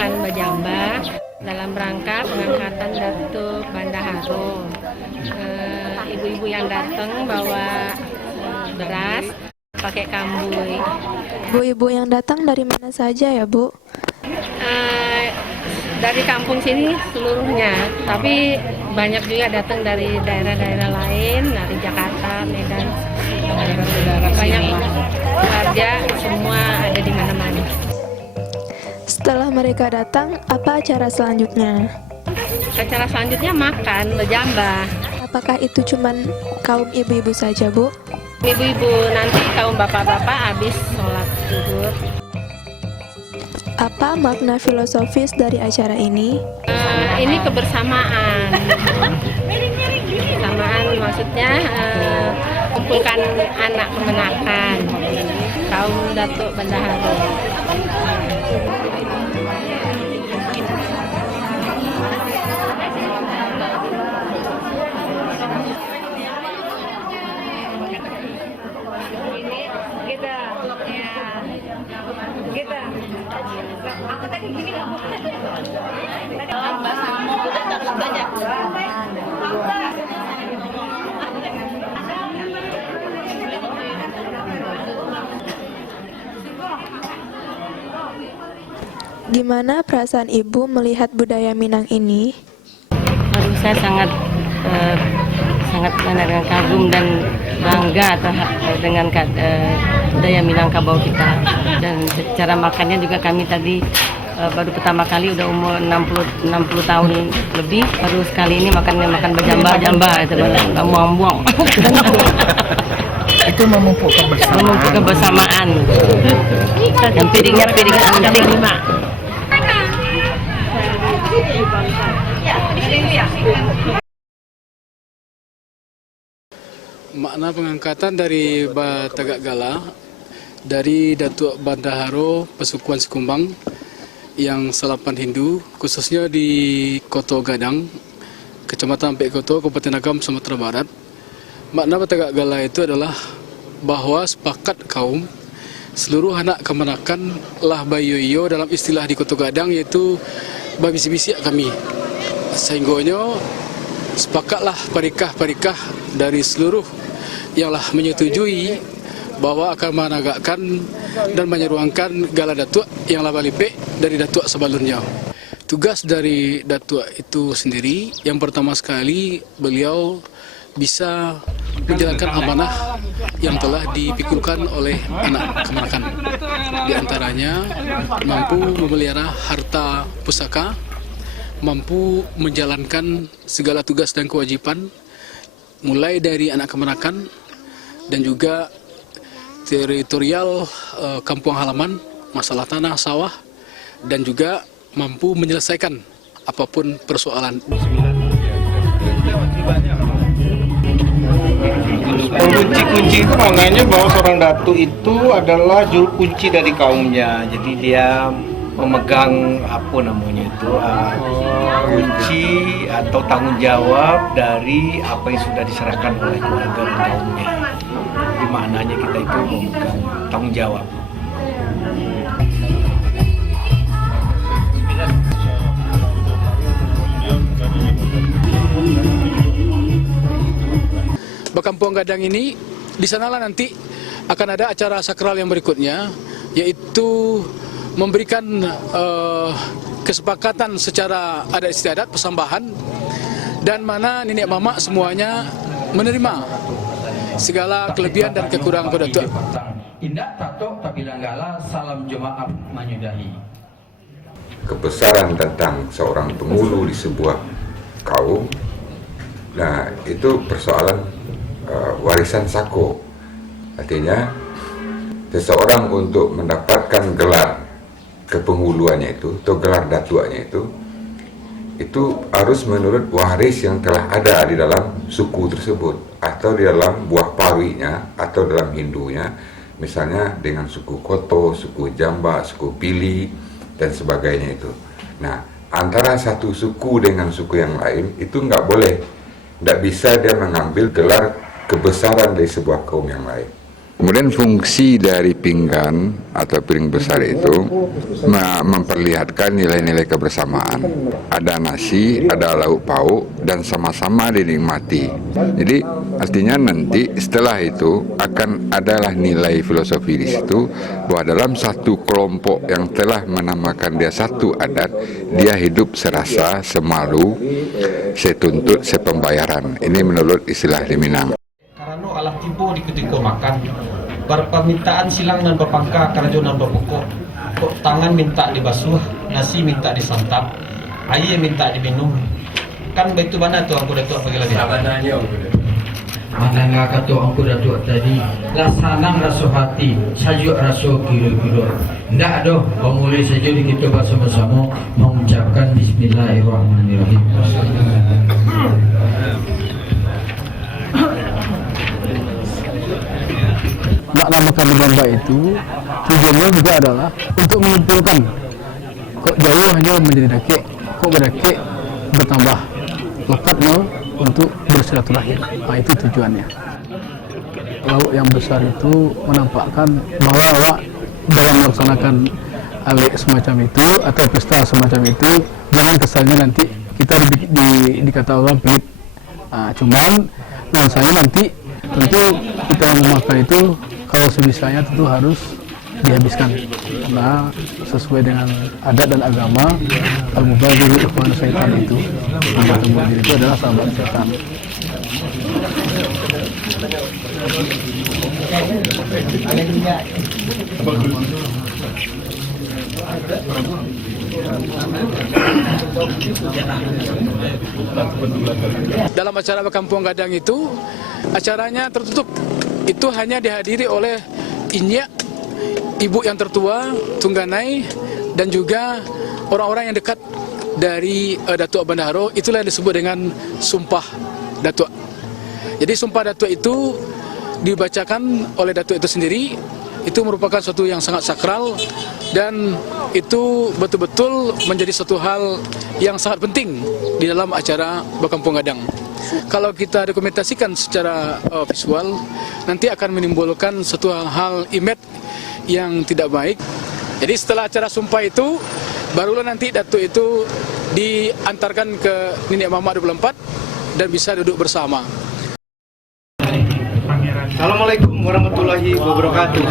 makan bajamba dalam rangka pengangkatan Datuk Bandaharo. Ibu-ibu yang datang bawa beras pakai kambui. Bu-ibu yang datang dari mana saja ya, Bu? Dari kampung sini seluruhnya, tapi banyak juga datang dari daerah-daerah lain, dari Jakarta, Medan, banyak keluarga, semua ada di mana-mana. Setelah mereka datang, apa acara selanjutnya? Acara selanjutnya makan bejamba. Apakah itu cuman kaum ibu-ibu saja, Bu? Ibu-ibu, nanti kaum bapak-bapak habis sholat zuhur. Apa makna filosofis dari acara ini? Ini kebersamaan. Kebersamaan maksudnya kumpulkan anak kemenakan kaum Datuk Bandaharo. Gimana perasaan Ibu melihat budaya Minang ini? Aduh, saya sangat dengan kagum dan bangga dengan budaya Minangkabau kita. Dan secara makannya juga kami tadi baru pertama kali udah umur 60 tahun lebih, baru sekali ini makan bajamba itu nggak buang-buang. Itu memupuk kebersamaan. Dan piringnya anting 5. Makna pengangkatan dari Batagak Gala dari Datuk Bandaharo Pesukuan Sekumbang yang Selapan Hindu, khususnya di Koto Gadang, Kecamatan Pek Koto, Kabupaten Agam, Sumatera Barat. Makna Batagak Gala itu adalah bahwa sepakat kaum seluruh anak kemenakan lah bayoyo dalam istilah di Koto Gadang, yaitu babisi-bisi kami. Sehingga sepakatlah parikah-parikah dari seluruh ialah menyetujui bahwa akan menegakkan dan menyeruangkan Gala Datuk yang laba lipik dari Datuk sebelumnya. Tugas dari Datuk itu sendiri, yang pertama sekali beliau bisa menjalankan amanah yang telah dipikulkan oleh anak kemenakan. Di antaranya mampu memelihara harta pusaka, mampu menjalankan segala tugas dan kewajiban mulai dari anak kemenakan dan juga teritorial kampung halaman, masalah tanah, sawah, dan juga mampu menyelesaikan apapun persoalan. Kunci-kunci itu maknanya bahwa seorang datu itu adalah juru kunci dari kaumnya. Jadi dia memegang kunci atau tanggung jawab dari apa yang sudah diserahkan oleh keluarga dan kaumnya. Jadi maknanya kita itu memegang tanggung jawab. Bakampung Gadang ini, di sanalah nanti akan ada acara sakral yang berikutnya, yaitu memberikan kesepakatan secara adat istiadat persambahan, dan mana nenek mamak semuanya menerima segala kelebihan dan kekurangan Datuk. Indah tato tapi langgala salam jemaah menyudahi. Kebesaran tentang seorang penghulu di sebuah kaum, nah itu persoalan warisan sako. Artinya seseorang untuk mendapatkan gelar kepenghuluannya itu atau gelar datuannya itu harus menurut waris yang telah ada di dalam suku tersebut atau di dalam buah pawinya atau dalam Hindunya, misalnya dengan suku Koto, suku Jamba, suku Pili dan sebagainya itu. Nah, antara satu suku dengan suku yang lain itu nggak boleh, nggak bisa dia mengambil gelar kebesaran dari sebuah kaum yang lain. Kemudian fungsi dari pinggan atau piring besar itu memperlihatkan nilai-nilai kebersamaan. Ada nasi, ada lauk pauk, dan sama-sama dinikmati. Jadi artinya nanti setelah itu akan adalah nilai filosofi di situ bahwa dalam satu kelompok yang telah menamakan dia satu adat, dia hidup serasa, semalu, setuntut, sepembayaran. Ini menurut istilah di Minang. Karena alah tibo di ketika makan permintaan silang dan berpangka kerajunan berpokok kok tangan minta dibasuh, nasi minta disantap, air minta diminum. Kan begitu mana tuh aku datuk bagi lagi. Mana nggak kata aku datuk tadi, lasanang rasa hati, sajuk rasa kira-kira. Nggak doh, mulai saja kita bersama-sama mengucapkan Bismillahirrahmanirrahim. Makna makan domba itu tujuannya juga adalah untuk mengumpulkan. Kok jauh hanya menjadi dakik, kok berdakik bertambah lekatnya untuk bersilaturahim. Nah, itu tujuannya. Lauk yang besar itu menampakkan bahwa awak dalam melaksanakan hal semacam itu atau pesta semacam itu jangan kesannya nanti kita dikata orang pelit. Nah, cuman nuansanya nanti tentu kita memakan itu kalau sebisanya tentu harus dihabiskan karena sesuai dengan adat dan agama al-mubadir ikhwan syaitan itu. Al-mubadir itu adalah sahabat syaitan. Dalam acara Kampung Gadang itu acaranya tertutup. Itu hanya dihadiri oleh inyak, ibu yang tertua, Tungganai, dan juga orang-orang yang dekat dari Datuk Bandaharo. Itulah yang disebut dengan Sumpah Datuk. Jadi Sumpah Datuk itu dibacakan oleh Datuk itu sendiri. Itu merupakan suatu yang sangat sakral dan itu betul-betul menjadi suatu hal yang sangat penting di dalam acara Bakampung Gadang. Kalau kita dokumentasikan secara visual, nanti akan menimbulkan suatu hal image yang tidak baik. Jadi setelah acara sumpah itu, barulah nanti Datuk itu diantarkan ke Nenek Mama 24 dan bisa duduk bersama. Assalamualaikum warahmatullahi wabarakatuh.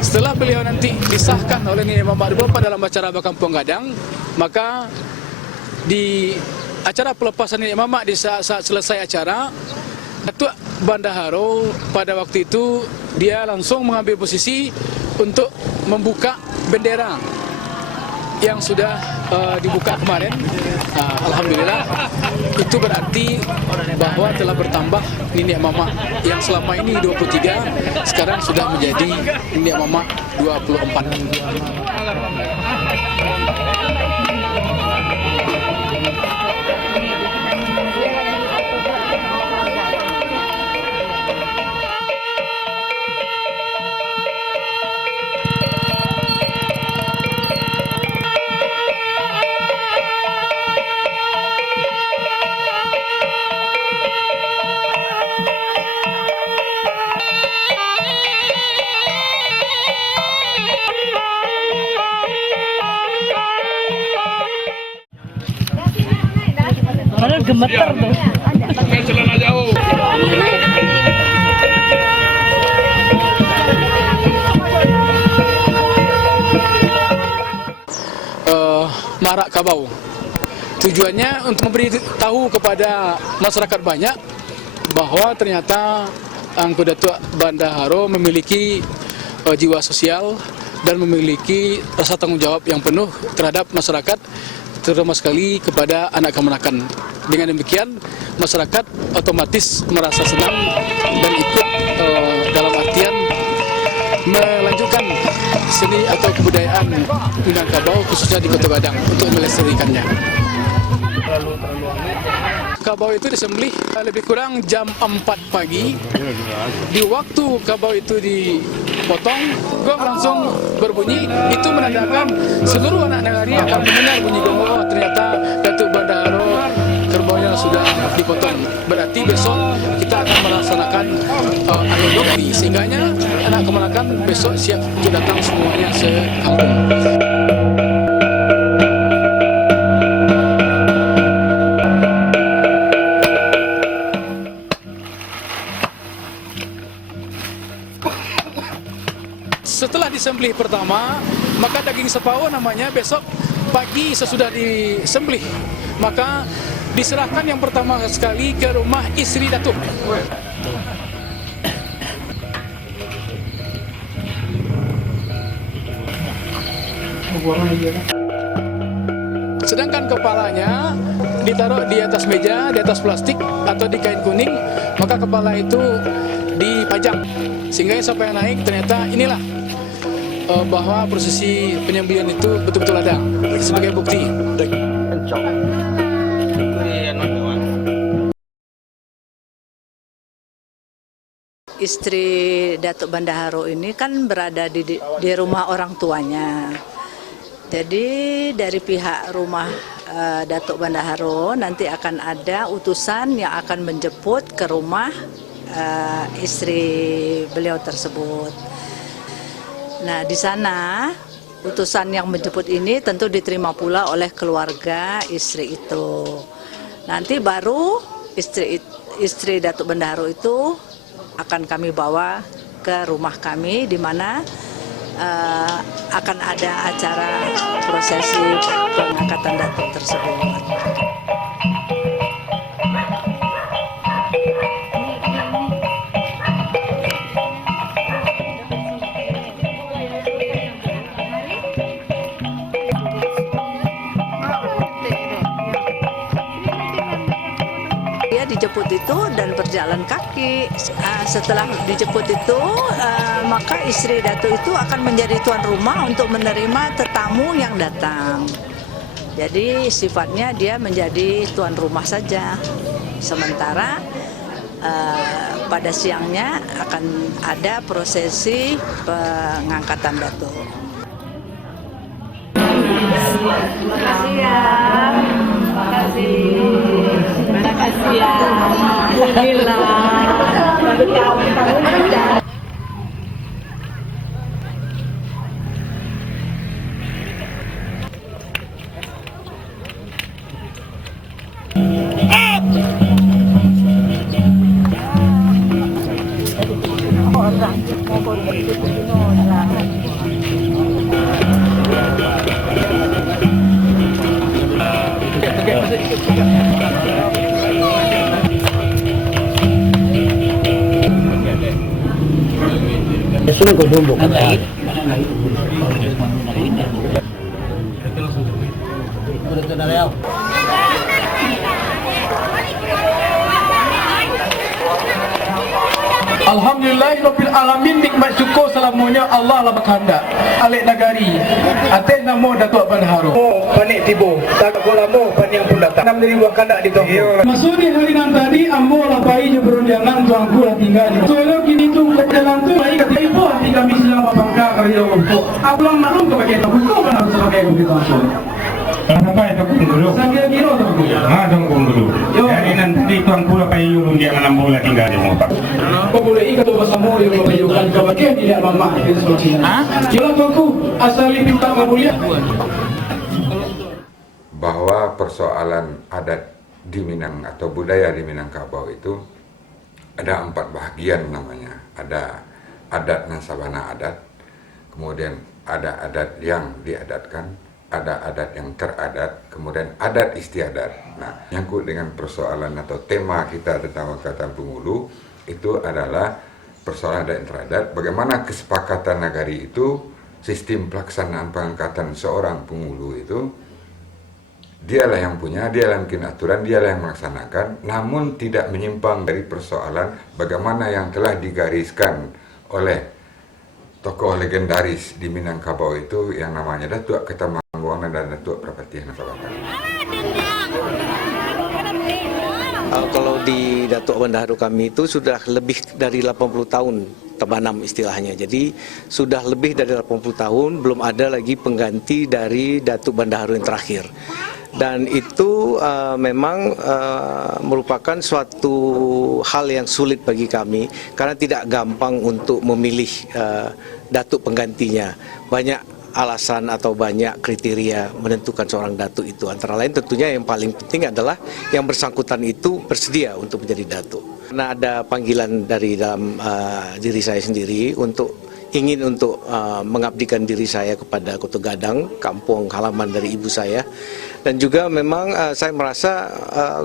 Setelah beliau nanti disahkan oleh Nenek Mama 24 dalam acara Bakampung Gadang, maka di acara pelepasan Nenek Mama di saat selesai acara, Datuk Bandaharo pada waktu itu dia langsung mengambil posisi untuk membuka bendera yang sudah dibuka kemarin. Alhamdulillah, itu berarti bahwa telah bertambah Nenek Mama yang selama ini 23, sekarang sudah menjadi Nenek Mama 24. Padahal gemeter tuh. Celana jauh. Marak Kabau. Tujuannya untuk memberi tahu kepada masyarakat banyak bahwa ternyata Angku Datuk Bandaharo memiliki jiwa sosial dan memiliki rasa tanggung jawab yang penuh terhadap masyarakat, terutama sekali kepada anak kemenakan. Dengan demikian, masyarakat otomatis merasa senang dan ikut dalam artian melanjutkan seni atau kebudayaan Minangkabau khususnya di Kota Gadang untuk melestarikannya. kabau itu disembelih lebih kurang jam 4 pagi. Di waktu kabau itu dipotong, gong langsung berbunyi. Itu menandakan seluruh anak nagari akan mendengar bunyi gong. Oh, ternyata Datuk Bendaharo kerbaunya sudah dipotong. Berarti besok kita akan melaksanakan alodokti. Sehingganya anak kemenakan besok siap untuk datang semuanya sekampung. Setelah disembelih pertama, maka daging sepawa namanya besok pagi sesudah disembelih, maka diserahkan yang pertama sekali ke rumah istri Datuk. Sedangkan kepalanya ditaruh di atas meja, di atas plastik atau di kain kuning, maka kepala itu dipajang sehingga siapa yang naik ternyata inilah bahwa prosesi penyembelihan itu betul-betul ada sebagai bukti. Istri Datuk Bendaharo ini kan berada di rumah orang tuanya. Jadi dari pihak rumah Datuk Bendaharo nanti akan ada utusan yang akan menjemput ke rumah istri beliau tersebut. Nah, di sana utusan yang menjemput ini tentu diterima pula oleh keluarga istri itu. Nanti baru istri Datuk Bendaharo itu akan kami bawa ke rumah kami di mana akan ada acara prosesi pengangkatan Datuk tersebut. Dijemput itu dan berjalan kaki. Setelah dijemput itu, maka istri Datuk itu akan menjadi tuan rumah untuk menerima tetamu yang datang. Jadi sifatnya dia menjadi tuan rumah saja. Sementara pada siangnya akan ada prosesi pengangkatan Datuk. Terima kasih ya. Terima kasih. Terima kasih ya. Alhamdulillah. Sudah kau bumbu kan lagi. Alhamdulillahirabbil alamin, nikmat syukur selamanya Allah lah berkehendak. Alik nagari atas nama Datuk Bendaharo. Panik tibo, tak lama panik pun datang. Nam dari buah kandak di toko. Masudi hari nan tadi ambo lah pai je berundangan tuanku lah tinggal. Soalnya kini tu jalan tu baik kata ibu hati kami sedang bangga kali aku. Aku lang maklum ke bagian aku kau kan harus sebagai kita tu. Sampai tokong dulu. Sambil biro tu. Tokong dulu. Jadi nanti tuan pula payung dia menambah lagi tinggal di motor. Kau boleh ikut bersama yang mengajukan ke bagian tidak mama di sebelah sini. Jelas tuanku asal minta kabulia. Bahwa persoalan adat di Minang atau budaya di Minangkabau itu ada 4 bahagian namanya. Ada adat nasabana adat, kemudian ada adat yang diadatkan, ada adat yang teradat, kemudian adat istiadat. Nah, nyangkut dengan persoalan atau tema kita tentang Angkatan Pengulu itu adalah persoalan adat yang teradat. Bagaimana kesepakatan nagari itu, sistem pelaksanaan pengangkatan seorang pengulu itu, dialah yang punya, dialah yang bikin aturan, dialah yang melaksanakan, namun tidak menyimpang dari persoalan bagaimana yang telah digariskan oleh tokoh legendaris di Minangkabau itu yang namanya Datuk Ketamangguangan dan Datuk Prapatihan Nasabana. Kalau di Datuk Bendahara kami itu sudah lebih dari 80 tahun terbanam istilahnya. Jadi sudah lebih dari 80 tahun belum ada lagi pengganti dari Datuk Bendahara yang terakhir. Dan itu memang merupakan suatu hal yang sulit bagi kami karena tidak gampang untuk memilih datuk penggantinya. Banyak alasan atau banyak kriteria menentukan seorang datuk itu. Antara lain tentunya yang paling penting adalah yang bersangkutan itu bersedia untuk menjadi datuk. Karena ada panggilan dari dalam diri saya sendiri ingin untuk mengabdikan diri saya kepada Koto Gadang, kampung halaman dari ibu saya. Dan juga memang saya merasa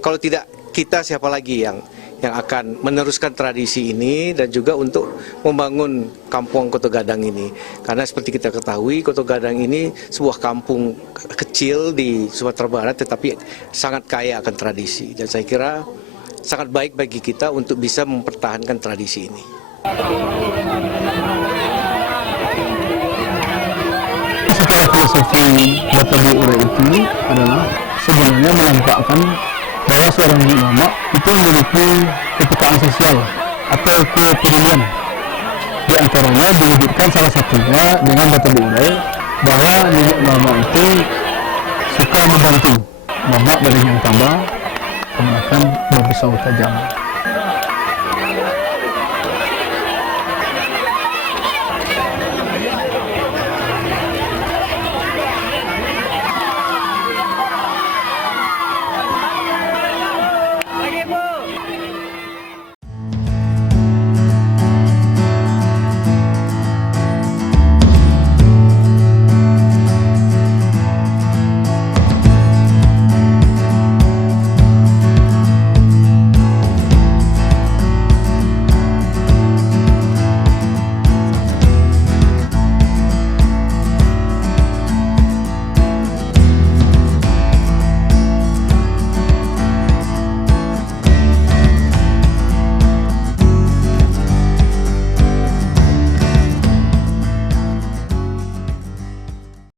kalau tidak kita siapa lagi yang akan meneruskan tradisi ini dan juga untuk membangun kampung Koto Gadang ini. Karena seperti kita ketahui, Koto Gadang ini sebuah kampung kecil di Sumatera Barat tetapi sangat kaya akan tradisi. Dan saya kira sangat baik bagi kita untuk bisa mempertahankan tradisi ini. Setelah filosofi Batabi Ure itu adalah sebenarnya menampakkan bahwa seorang ulama itu memiliki kepekaan sosial atau kepedulian. Di antaranya diwujudkan salah satunya dengan Batabi Ure bahwa nenek ulama itu suka membantu mamak dari yang tambah menggunakan batu sawo tajam.